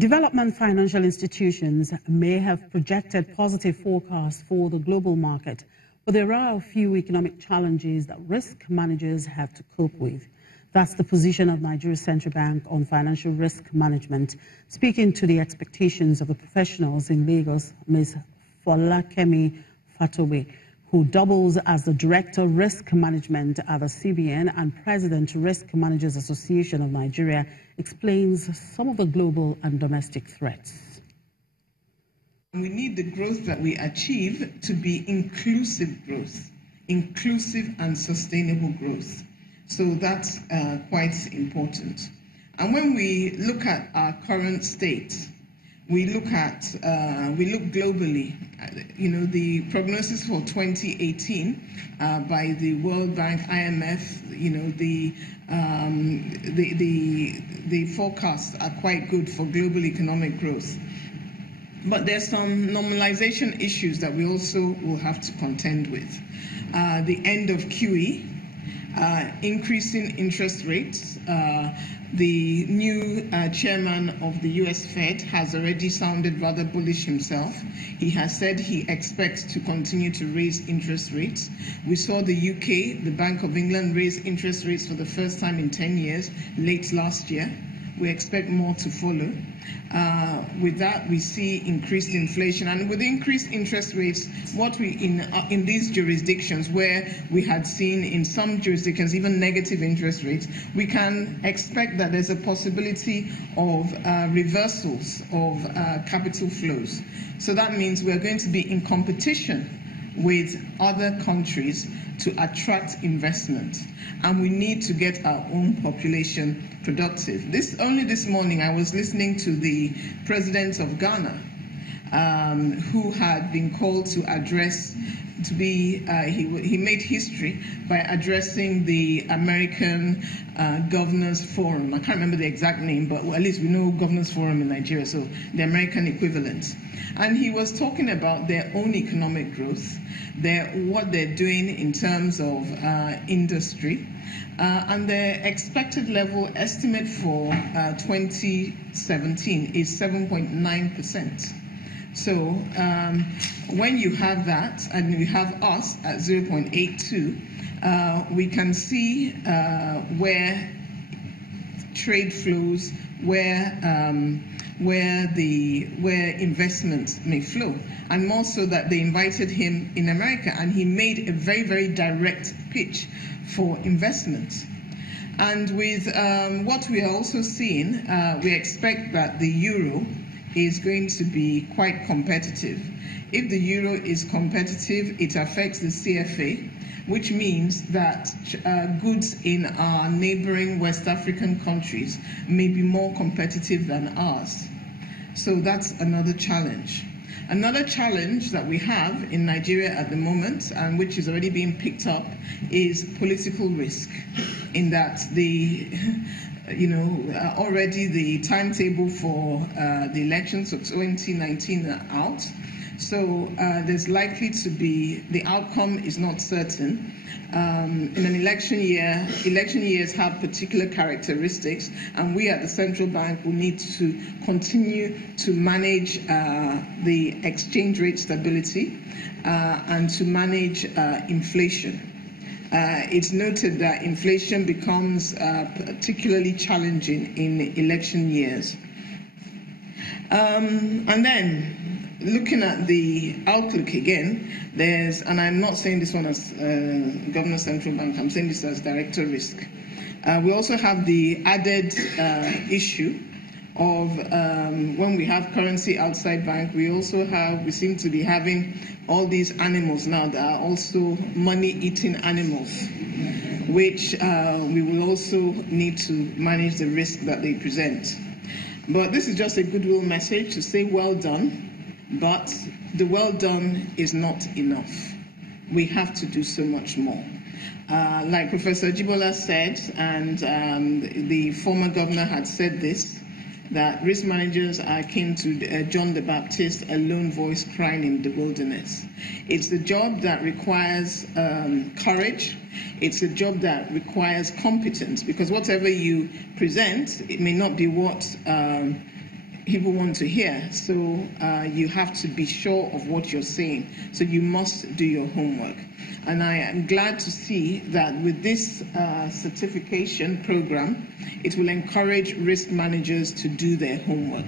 Development financial institutions may have projected positive forecasts for the global market, but there are a few economic challenges that risk managers have to cope with. That's the position of Nigeria's central bank on financial risk management. Speaking to the expectations of the professionals in Lagos, Ms. Folakemi Fatogbe, who doubles as the Director Risk Management at the CBN and President Risk Managers Association of Nigeria, explains some of the global and domestic threats. We need the growth that we achieve to be inclusive growth, inclusive and sustainable growth. So that's quite important. And when we look at our current state, we look globally. You know, the prognosis for 2018 by the World Bank, IMF, you know, the forecasts are quite good for global economic growth. But there's some normalization issues that we also will have to contend with. The end of QE, increasing interest rates. The new chairman of the US Fed has already sounded rather bullish himself. He has said he expects to continue to raise interest rates. We saw the UK, the Bank of England, raise interest rates for the first time in 10 years, late last year. We expect more to follow. With that, we see increased inflation, and with increased interest rates, what we in these jurisdictions where we had seen in some jurisdictions even negative interest rates, we can expect that there's a possibility of reversals of capital flows. So that means we're going to be in competition with other countries to attract investment, and we need to get our own population productive. Only this morning I was listening to the president of Ghana, who had been called to address, he made history by addressing the American Governors Forum. I can't remember the exact name, but at least we know Governors Forum in Nigeria, so the American equivalent. And he was talking about their own economic growth, what they're doing in terms of industry, and their expected level estimate for 2017 is 7.9%. So when you have that, and you have us at 0.82, we can see where trade flows, where investment may flow, and more so that they invited him in America, and he made a very, very direct pitch for investment. And with what we are also seeing, we expect that the euro is going to be quite competitive. If the euro is competitive, it affects the CFA, which means that goods in our neighboring West African countries may be more competitive than ours. So that's another challenge. Another challenge that we have in Nigeria at the moment, and which is already being picked up, is political risk, in that already the timetable for the elections of 2019 are out. So there's likely to be, the outcome is not certain. In an election year, election years have particular characteristics, and we at the central bank will need to continue to manage the exchange rate stability and to manage inflation. It's noted that inflation becomes particularly challenging in election years. And then, looking at the outlook again, and I'm not saying this one as Governor Central Bank, I'm saying this as Director Risk. We also have the added issue of when we have currency outside bank, we seem to be having all these animals now that are also money-eating animals, which we will also need to manage the risk that they present. But this is just a goodwill message to say well done. But the well done is not enough. We have to do so much more. Like Professor Jibola said, and the former governor had said this, that risk managers are akin to John the Baptist, a lone voice crying in the wilderness. It's the job that requires courage. It's a job that requires competence, because whatever you present, it may not be what people want to hear. So you have to be sure of what you're saying. So you must do your homework. And I am glad to see that with this certification program, it will encourage risk managers to do their homework.